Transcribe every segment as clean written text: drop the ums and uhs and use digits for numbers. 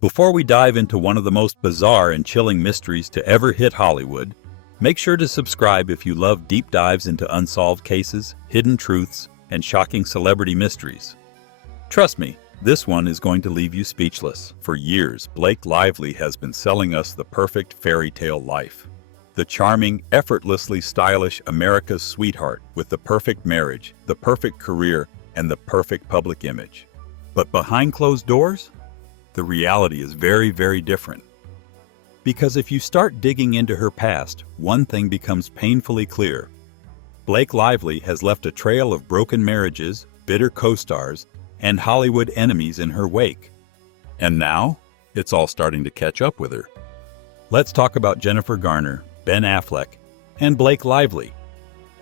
Before we dive into one of the most bizarre and chilling mysteries to ever hit Hollywood, make sure to subscribe if you love deep dives into unsolved cases, hidden truths, and shocking celebrity mysteries. Trust me, this one is going to leave you speechless. For years, Blake Lively has been selling us the perfect fairy tale life. The charming, effortlessly stylish America's sweetheart with the perfect marriage, the perfect career, and the perfect public image. But behind closed doors, the reality is very, very different. Because if you start digging into her past, one thing becomes painfully clear. Blake Lively has left a trail of broken marriages, bitter co-stars, and Hollywood enemies in her wake. And now, it's all starting to catch up with her. Let's talk about Jennifer Garner, Ben Affleck, and Blake Lively.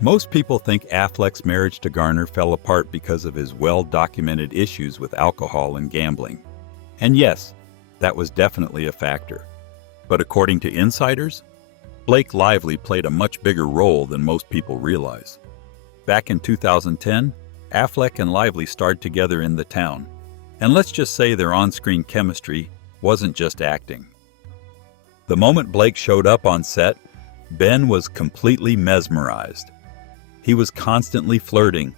Most people think Affleck's marriage to Garner fell apart because of his well-documented issues with alcohol and gambling. And yes, that was definitely a factor. But according to insiders, Blake Lively played a much bigger role than most people realize. Back in 2010, Affleck and Lively starred together in The Town, and let's just say their on-screen chemistry wasn't just acting. The moment Blake showed up on set, Ben was completely mesmerized. He was constantly flirting,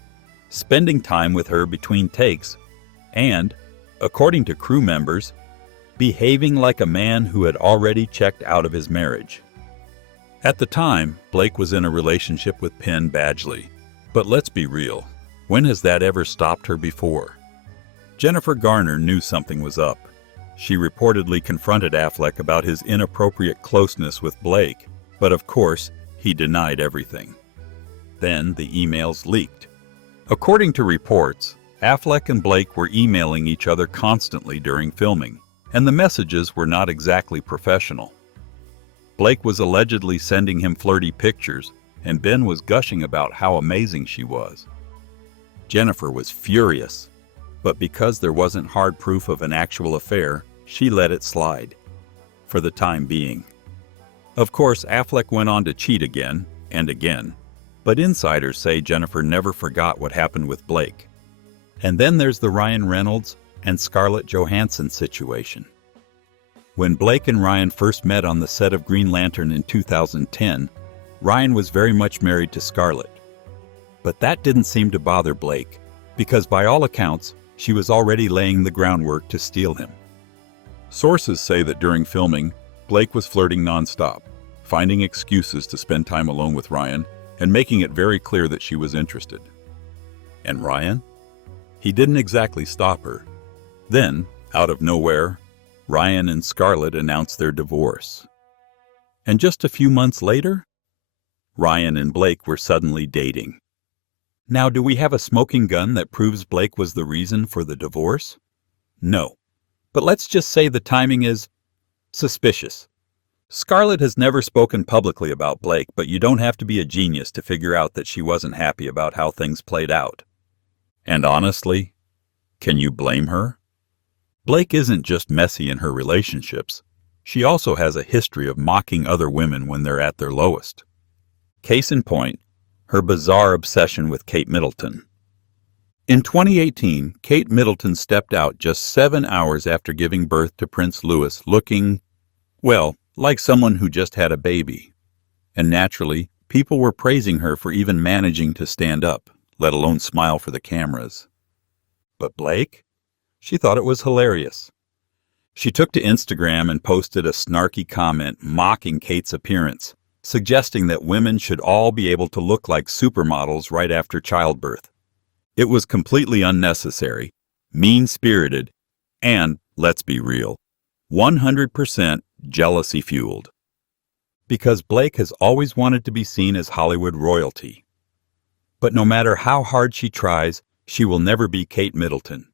spending time with her between takes, and, according to crew members, behaving like a man who had already checked out of his marriage. At the time, Blake was in a relationship with Penn Badgley. But let's be real, when has that ever stopped her before? Jennifer Garner knew something was up. She reportedly confronted Affleck about his inappropriate closeness with Blake, but of course, he denied everything. Then the emails leaked. According to reports, Affleck and Blake were emailing each other constantly during filming, and the messages were not exactly professional. Blake was allegedly sending him flirty pictures, and Ben was gushing about how amazing she was. Jennifer was furious, but because there wasn't hard proof of an actual affair, she let it slide, for the time being. Of course, Affleck went on to cheat again and again, but insiders say Jennifer never forgot what happened with Blake. And then there's the Ryan Reynolds and Scarlett Johansson situation. When Blake and Ryan first met on the set of Green Lantern in 2010, Ryan was very much married to Scarlett. But that didn't seem to bother Blake, because by all accounts, she was already laying the groundwork to steal him. Sources say that during filming, Blake was flirting nonstop, finding excuses to spend time alone with Ryan, and making it very clear that she was interested. And Ryan? He didn't exactly stop her. Then, out of nowhere, Ryan and Scarlett announced their divorce. And just a few months later, Ryan and Blake were suddenly dating. Now, do we have a smoking gun that proves Blake was the reason for the divorce? No. But let's just say the timing is suspicious. Scarlett has never spoken publicly about Blake, but you don't have to be a genius to figure out that she wasn't happy about how things played out. And honestly, can you blame her? Blake isn't just messy in her relationships. She also has a history of mocking other women when they're at their lowest. Case in point, her bizarre obsession with Kate Middleton. In 2018, Kate Middleton stepped out just 7 hours after giving birth to Prince Louis, looking, well, like someone who just had a baby. And naturally, people were praising her for even managing to stand up, let alone smile for the cameras. But Blake? She thought it was hilarious. She took to Instagram and posted a snarky comment mocking Kate's appearance, suggesting that women should all be able to look like supermodels right after childbirth. It was completely unnecessary, mean-spirited, and, let's be real, 100% jealousy-fueled. Because Blake has always wanted to be seen as Hollywood royalty. But no matter how hard she tries, she will never be Kate Middleton.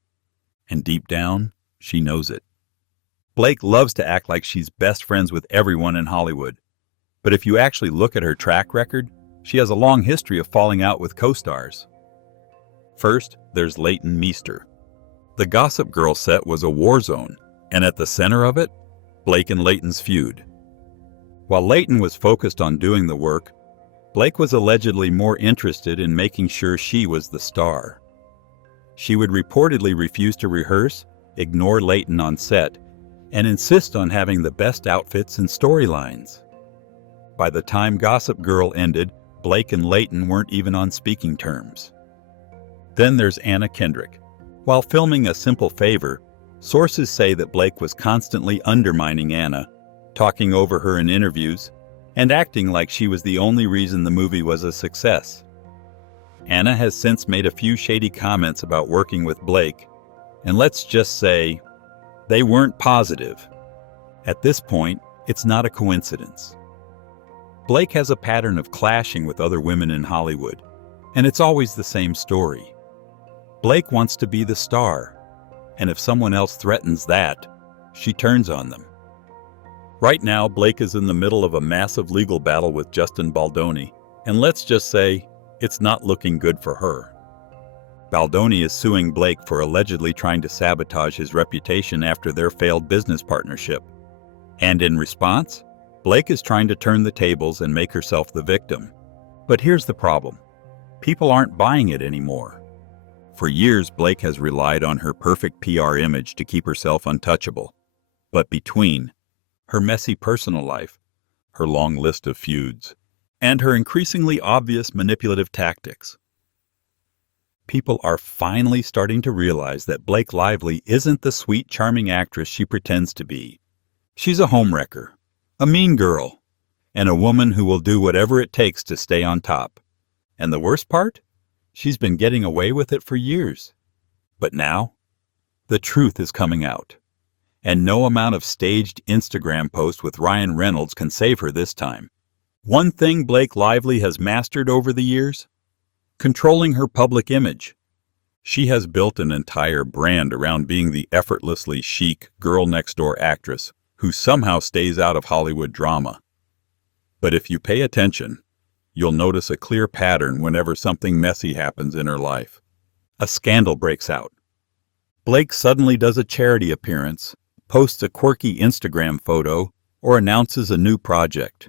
And deep down, she knows it. Blake loves to act like she's best friends with everyone in Hollywood. But if you actually look at her track record, she has a long history of falling out with co-stars. First, there's Leighton Meester. The Gossip Girl set was a war zone, and at the center of it, Blake and Leighton's feud. While Leighton was focused on doing the work, Blake was allegedly more interested in making sure she was the star. She would reportedly refuse to rehearse, ignore Leighton on set, and insist on having the best outfits and storylines. By the time Gossip Girl ended, Blake and Leighton weren't even on speaking terms. Then there's Anna Kendrick. While filming A Simple Favor, sources say that Blake was constantly undermining Anna, talking over her in interviews, and acting like she was the only reason the movie was a success. Anna has since made a few shady comments about working with Blake, and let's just say, they weren't positive. At this point, it's not a coincidence. Blake has a pattern of clashing with other women in Hollywood, and it's always the same story. Blake wants to be the star, and if someone else threatens that, she turns on them. Right now, Blake is in the middle of a massive legal battle with Justin Baldoni, and let's just say, it's not looking good for her. Baldoni is suing Blake for allegedly trying to sabotage his reputation after their failed business partnership. And in response, Blake is trying to turn the tables and make herself the victim. But here's the problem. People aren't buying it anymore. For years, Blake has relied on her perfect PR image to keep herself untouchable. But between her messy personal life, her long list of feuds, and her increasingly obvious manipulative tactics, people are finally starting to realize that Blake Lively isn't the sweet, charming actress she pretends to be. She's a homewrecker, a mean girl, and a woman who will do whatever it takes to stay on top. And the worst part? She's been getting away with it for years. But now, the truth is coming out. And no amount of staged Instagram posts with Ryan Reynolds can save her this time. One thing Blake Lively has mastered over the years? Controlling her public image. She has built an entire brand around being the effortlessly chic girl-next-door actress who somehow stays out of Hollywood drama. But if you pay attention, you'll notice a clear pattern whenever something messy happens in her life. A scandal breaks out. Blake suddenly does a charity appearance, posts a quirky Instagram photo, or announces a new project.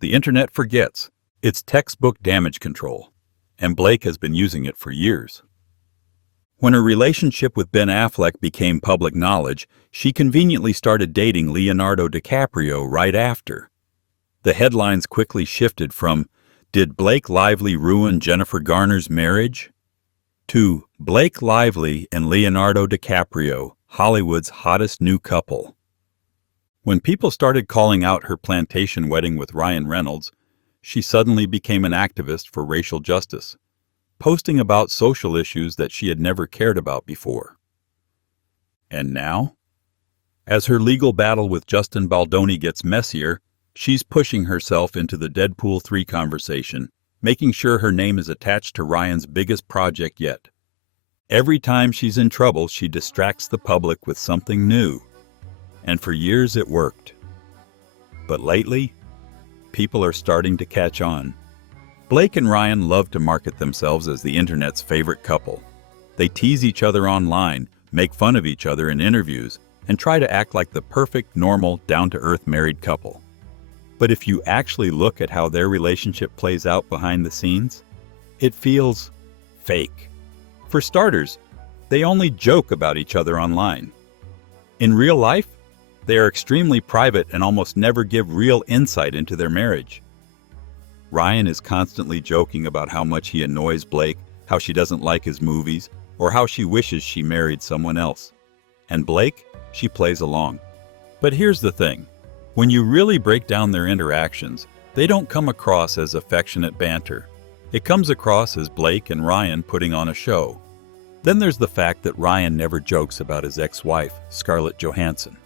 The internet forgets. It's textbook damage control, and Blake has been using it for years. When her relationship with Ben Affleck became public knowledge, she conveniently started dating Leonardo DiCaprio right after. The headlines quickly shifted from, "Did Blake Lively ruin Jennifer Garner's marriage?" to "Blake Lively and Leonardo DiCaprio, Hollywood's hottest new couple." When people started calling out her plantation wedding with Ryan Reynolds, she suddenly became an activist for racial justice, posting about social issues that she had never cared about before. And now, as her legal battle with Justin Baldoni gets messier, she's pushing herself into the Deadpool 3 conversation, making sure her name is attached to Ryan's biggest project yet. Every time she's in trouble, she distracts the public with something new. And for years it worked. But lately, people are starting to catch on. Blake and Ryan love to market themselves as the internet's favorite couple. They tease each other online, make fun of each other in interviews, and try to act like the perfect, normal, down-to-earth married couple. But if you actually look at how their relationship plays out behind the scenes, it feels fake. For starters, they only joke about each other online. In real life, they are extremely private and almost never give real insight into their marriage. Ryan is constantly joking about how much he annoys Blake, how she doesn't like his movies, or how she wishes she married someone else. And Blake, she plays along. But here's the thing. When you really break down their interactions, they don't come across as affectionate banter. It comes across as Blake and Ryan putting on a show. Then there's the fact that Ryan never jokes about his ex-wife, Scarlett Johansson.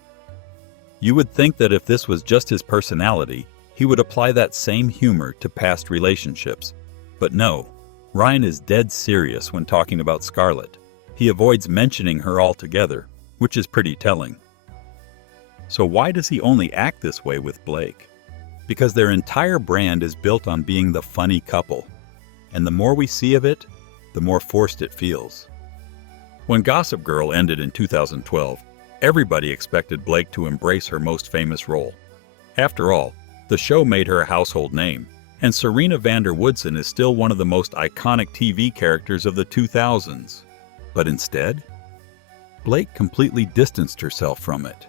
You would think that if this was just his personality, he would apply that same humor to past relationships. But no, Ryan is dead serious when talking about Scarlett. He avoids mentioning her altogether, which is pretty telling. So why does he only act this way with Blake? Because their entire brand is built on being the funny couple. And the more we see of it, the more forced it feels. When Gossip Girl ended in 2012, everybody expected Blake to embrace her most famous role. After all, the show made her a household name, and Serena van der Woodsen is still one of the most iconic TV characters of the 2000s. But instead, Blake completely distanced herself from it.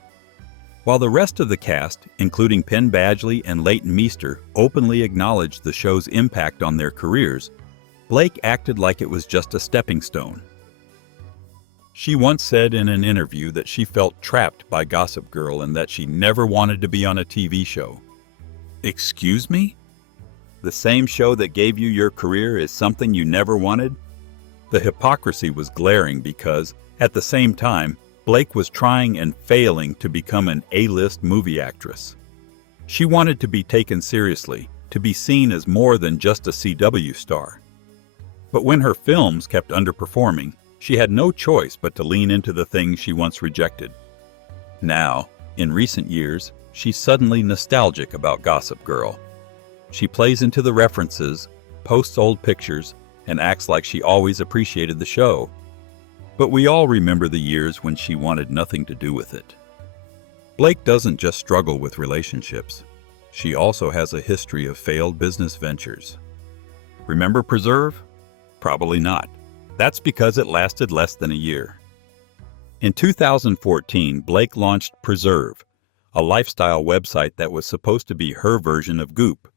While the rest of the cast, including Penn Badgley and Leighton Meester, openly acknowledged the show's impact on their careers, Blake acted like it was just a stepping stone. She once said in an interview that she felt trapped by Gossip Girl and that she never wanted to be on a TV show. Excuse me? The same show that gave you your career is something you never wanted? The hypocrisy was glaring because, at the same time, Blake was trying and failing to become an A-list movie actress. She wanted to be taken seriously, to be seen as more than just a CW star. But when her films kept underperforming, she had no choice but to lean into the things she once rejected. Now, in recent years, she's suddenly nostalgic about Gossip Girl. She plays into the references, posts old pictures, and acts like she always appreciated the show. But we all remember the years when she wanted nothing to do with it. Blake doesn't just struggle with relationships. She also has a history of failed business ventures. Remember Preserve? Probably not. That's because it lasted less than a year. In 2014, Blake launched Preserve, a lifestyle website that was supposed to be her version of Goop.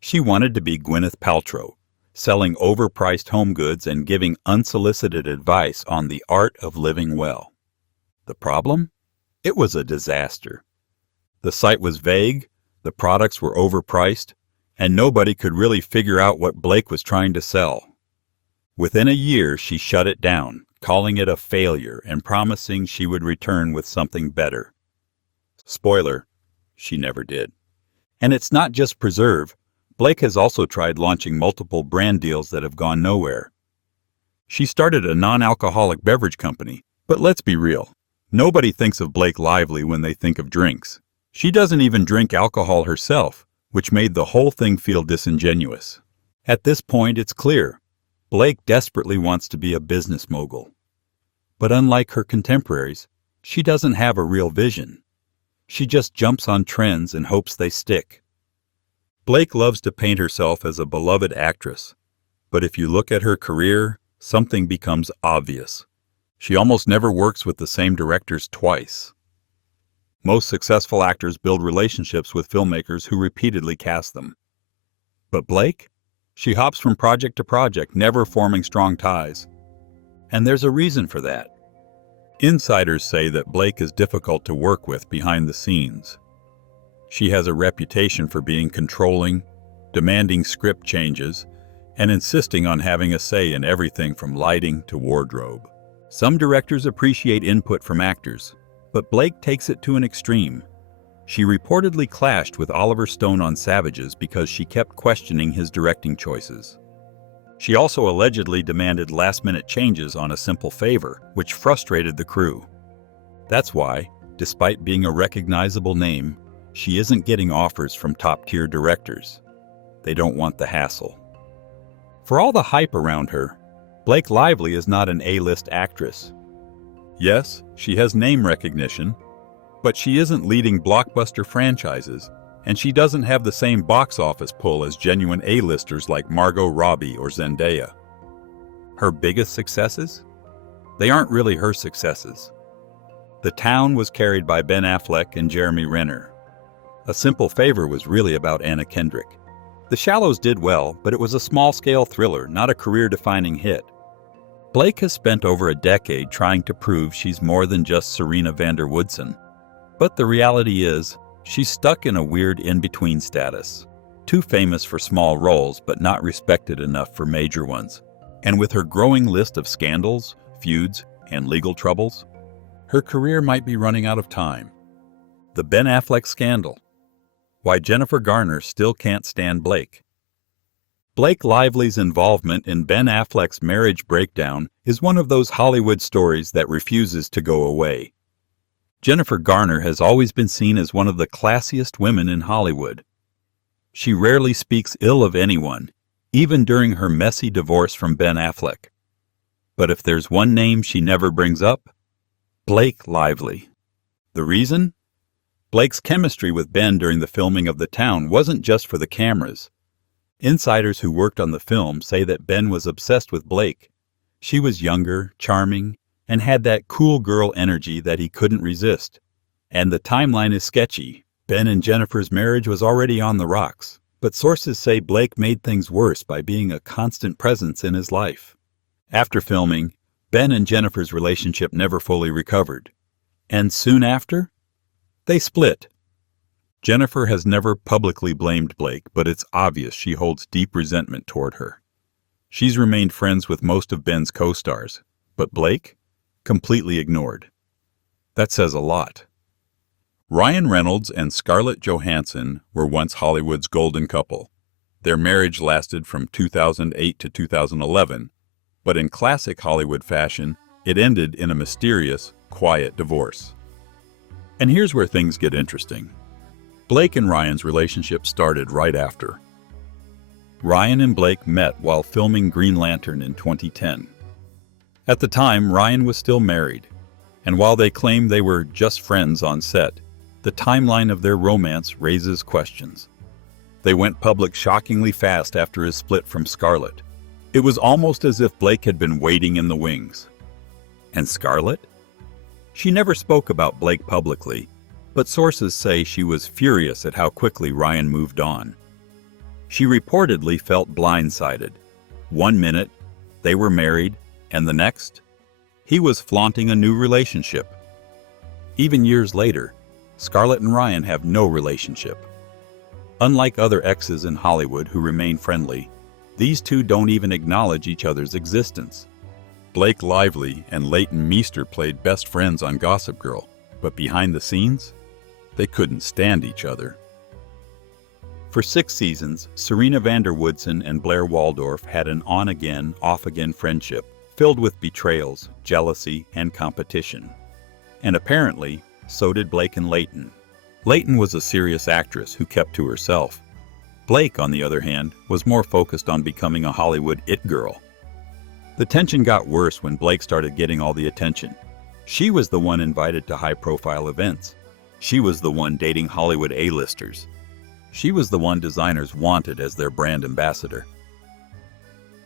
She wanted to be Gwyneth Paltrow, selling overpriced home goods and giving unsolicited advice on the art of living well. The problem? It was a disaster. The site was vague, the products were overpriced, and nobody could really figure out what Blake was trying to sell. Within a year, she shut it down, calling it a failure and promising she would return with something better. Spoiler, she never did. And it's not just Preserve. Blake has also tried launching multiple brand deals that have gone nowhere. She started a non-alcoholic beverage company, but let's be real. Nobody thinks of Blake Lively when they think of drinks. She doesn't even drink alcohol herself, which made the whole thing feel disingenuous. At this point, it's clear. Blake desperately wants to be a business mogul. But unlike her contemporaries, she doesn't have a real vision. She just jumps on trends and hopes they stick. Blake loves to paint herself as a beloved actress, but if you look at her career, something becomes obvious. She almost never works with the same directors twice. Most successful actors build relationships with filmmakers who repeatedly cast them. But Blake? She hops from project to project, never forming strong ties. And there's a reason for that. Insiders say that Blake is difficult to work with behind the scenes. She has a reputation for being controlling, demanding script changes, and insisting on having a say in everything from lighting to wardrobe. Some directors appreciate input from actors, but Blake takes it to an extreme. She reportedly clashed with Oliver Stone on Savages because she kept questioning his directing choices. She also allegedly demanded last-minute changes on A Simple Favor, which frustrated the crew. That's why, despite being a recognizable name, she isn't getting offers from top-tier directors. They don't want the hassle. For all the hype around her, Blake Lively is not an A-list actress. Yes, she has name recognition, but she isn't leading blockbuster franchises, and she doesn't have the same box office pull as genuine A-listers like Margot Robbie or Zendaya. Her biggest successes? They aren't really her successes. The Town was carried by Ben Affleck and Jeremy Renner. A Simple Favor was really about Anna Kendrick. The Shallows did well, but it was a small-scale thriller, not a career-defining hit. Blake has spent over a decade trying to prove she's more than just Serena van der Woodsen. But the reality is, she's stuck in a weird in-between status. Too famous for small roles, but not respected enough for major ones. And with her growing list of scandals, feuds, and legal troubles, her career might be running out of time. The Ben Affleck scandal. Why Jennifer Garner still can't stand Blake. Blake Lively's involvement in Ben Affleck's marriage breakdown is one of those Hollywood stories that refuses to go away. Jennifer Garner has always been seen as one of the classiest women in Hollywood. She rarely speaks ill of anyone, even during her messy divorce from Ben Affleck. But if there's one name she never brings up, Blake Lively. The reason? Blake's chemistry with Ben during the filming of The Town wasn't just for the cameras. Insiders who worked on the film say that Ben was obsessed with Blake. She was younger, charming, and had that cool girl energy that he couldn't resist. And the timeline is sketchy. Ben and Jennifer's marriage was already on the rocks, but sources say Blake made things worse by being a constant presence in his life. After filming, Ben and Jennifer's relationship never fully recovered. And soon after, they split. Jennifer has never publicly blamed Blake, but it's obvious she holds deep resentment toward her. She's remained friends with most of Ben's co-stars, but Blake? Completely ignored. That says a lot. Ryan Reynolds and Scarlett Johansson were once Hollywood's golden couple. Their marriage lasted from 2008 to 2011, but in classic Hollywood fashion, it ended in a mysterious, quiet divorce. And here's where things get interesting. Blake and Ryan's relationship started right after. Ryan and Blake met while filming Green Lantern in 2010. At the time, Ryan was still married, and while they claimed they were just friends on set, the timeline of their romance raises questions. They went public shockingly fast after his split from Scarlett. It was almost as if Blake had been waiting in the wings. And Scarlett? She never spoke about Blake publicly, but sources say she was furious at how quickly Ryan moved on. She reportedly felt blindsided. One minute, they were married, and the next, he was flaunting a new relationship. Even years later, Scarlett and Ryan have no relationship. Unlike other exes in Hollywood who remain friendly, these two don't even acknowledge each other's existence. Blake Lively and Leighton Meester played best friends on Gossip Girl, but behind the scenes, they couldn't stand each other. For 6 seasons, Serena van der Woodsen and Blair Waldorf had an on-again, off-again friendship filled with betrayals, jealousy, and competition. And apparently, so did Blake and Leighton. Leighton was a serious actress who kept to herself. Blake, on the other hand, was more focused on becoming a Hollywood it girl. The tension got worse when Blake started getting all the attention. She was the one invited to high-profile events. She was the one dating Hollywood A-listers. She was the one designers wanted as their brand ambassador.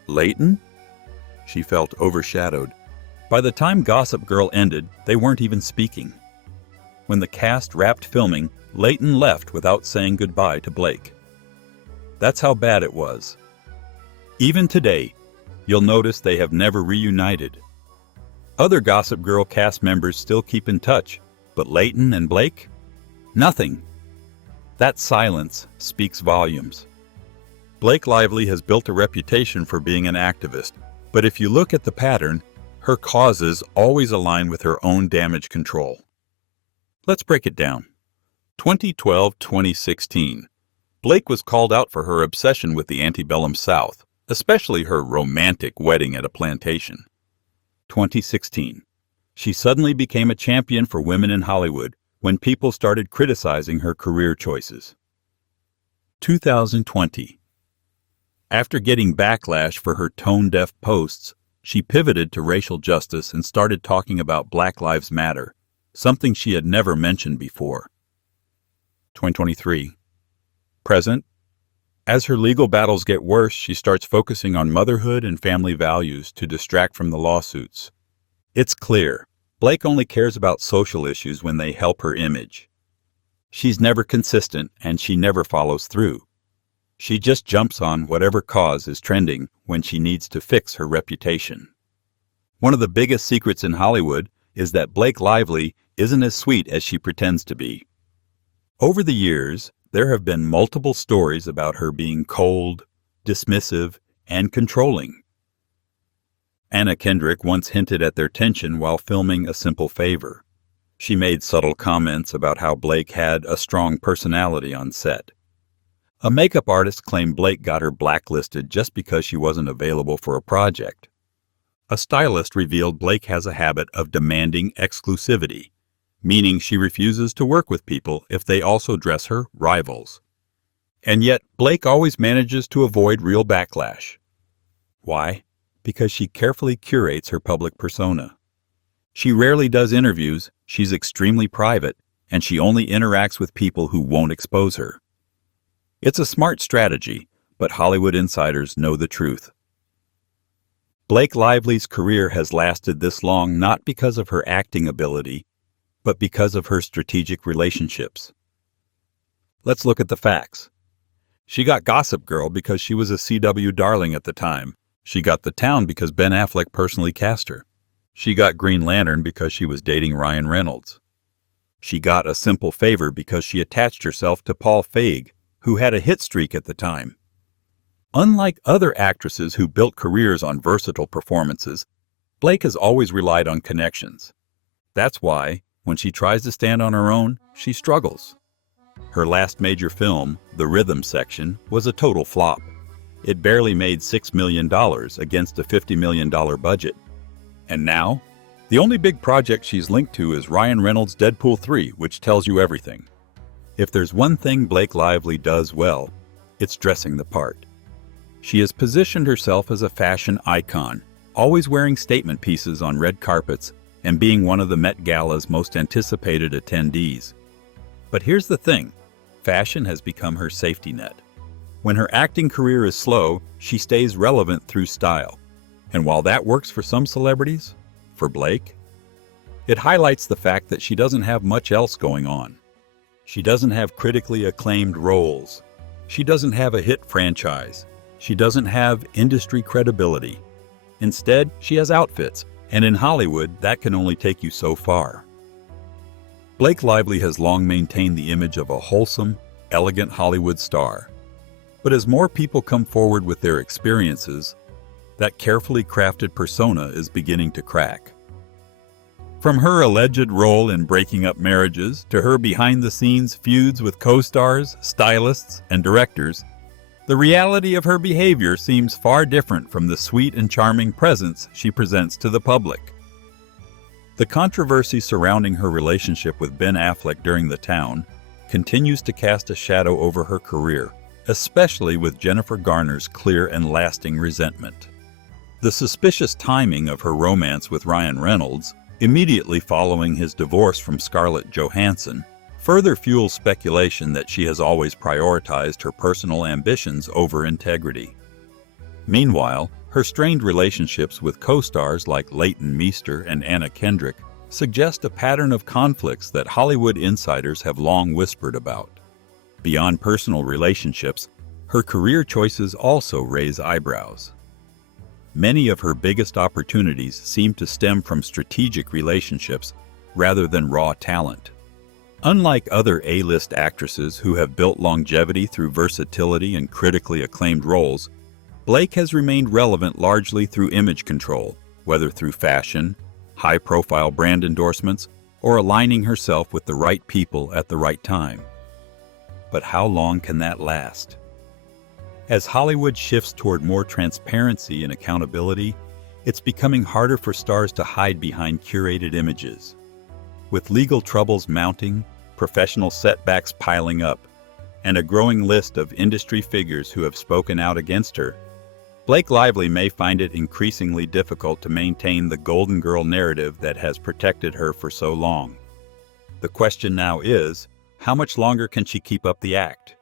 Leighton? She felt overshadowed. By the time Gossip Girl ended, they weren't even speaking. When the cast wrapped filming, Leighton left without saying goodbye to Blake. That's how bad it was. Even today, you'll notice they have never reunited. Other Gossip Girl cast members still keep in touch, but Leighton and Blake? Nothing. That silence speaks volumes. Blake Lively has built a reputation for being an activist, but if you look at the pattern, her causes always align with her own damage control. Let's break it down. 2012-2016. Blake was called out for her obsession with the antebellum South, especially her romantic wedding at a plantation. 2016. She suddenly became a champion for women in Hollywood when people started criticizing her career choices. 2020. After getting backlash for her tone-deaf posts, she pivoted to racial justice and started talking about Black Lives Matter, something she had never mentioned before. 2023. Present. As her legal battles get worse, she starts focusing on motherhood and family values to distract from the lawsuits. It's clear, Blake only cares about social issues when they help her image. She's never consistent, and she never follows through. She just jumps on whatever cause is trending when she needs to fix her reputation. One of the biggest secrets in Hollywood is that Blake Lively isn't as sweet as she pretends to be. Over the years, there have been multiple stories about her being cold, dismissive, and controlling. Anna Kendrick once hinted at their tension while filming A Simple Favor. She made subtle comments about how Blake had a strong personality on set. A makeup artist claimed Blake got her blacklisted just because she wasn't available for a project. A stylist revealed Blake has a habit of demanding exclusivity, meaning she refuses to work with people if they also dress her rivals. And yet, Blake always manages to avoid real backlash. Why? Because she carefully curates her public persona. She rarely does interviews, she's extremely private, and she only interacts with people who won't expose her. It's a smart strategy, but Hollywood insiders know the truth. Blake Lively's career has lasted this long not because of her acting ability, but because of her strategic relationships. Let's look at the facts. She got Gossip Girl because she was a CW darling at the time. She got The Town because Ben Affleck personally cast her. She got Green Lantern because she was dating Ryan Reynolds. She got A Simple Favor because she attached herself to Paul Feig, who had a hit streak at the time. Unlike other actresses who built careers on versatile performances, Blake has always relied on connections. That's why, when she tries to stand on her own, she struggles. Her last major film, The Rhythm Section, was a total flop. It barely made $6 million against a $50 million budget. And now, the only big project she's linked to is Ryan Reynolds' Deadpool 3, which tells you everything. If there's one thing Blake Lively does well, it's dressing the part. She has positioned herself as a fashion icon, always wearing statement pieces on red carpets and being one of the Met Gala's most anticipated attendees. But here's the thing, fashion has become her safety net. When her acting career is slow, she stays relevant through style. And while that works for some celebrities, for Blake, it highlights the fact that she doesn't have much else going on. She doesn't have critically acclaimed roles. She doesn't have a hit franchise. She doesn't have industry credibility. Instead, she has outfits, and in Hollywood, that can only take you so far. Blake Lively has long maintained the image of a wholesome, elegant Hollywood star. But as more people come forward with their experiences, that carefully crafted persona is beginning to crack. From her alleged role in breaking up marriages to her behind-the-scenes feuds with co-stars, stylists, and directors, the reality of her behavior seems far different from the sweet and charming presence she presents to the public. The controversy surrounding her relationship with Ben Affleck during The Town continues to cast a shadow over her career, especially with Jennifer Garner's clear and lasting resentment. The suspicious timing of her romance with Ryan Reynolds, immediately following his divorce from Scarlett Johansson, further fuels speculation that she has always prioritized her personal ambitions over integrity. Meanwhile, her strained relationships with co-stars like Leighton Meester and Anna Kendrick suggest a pattern of conflicts that Hollywood insiders have long whispered about. Beyond personal relationships, her career choices also raise eyebrows. Many of her biggest opportunities seem to stem from strategic relationships rather than raw talent. Unlike other A-list actresses who have built longevity through versatility and critically acclaimed roles, Blake has remained relevant largely through image control, whether through fashion, high-profile brand endorsements, or aligning herself with the right people at the right time. But how long can that last? As Hollywood shifts toward more transparency and accountability, it's becoming harder for stars to hide behind curated images. With legal troubles mounting, professional setbacks piling up, and a growing list of industry figures who have spoken out against her, Blake Lively may find it increasingly difficult to maintain the Golden Girl narrative that has protected her for so long. The question now is, how much longer can she keep up the act?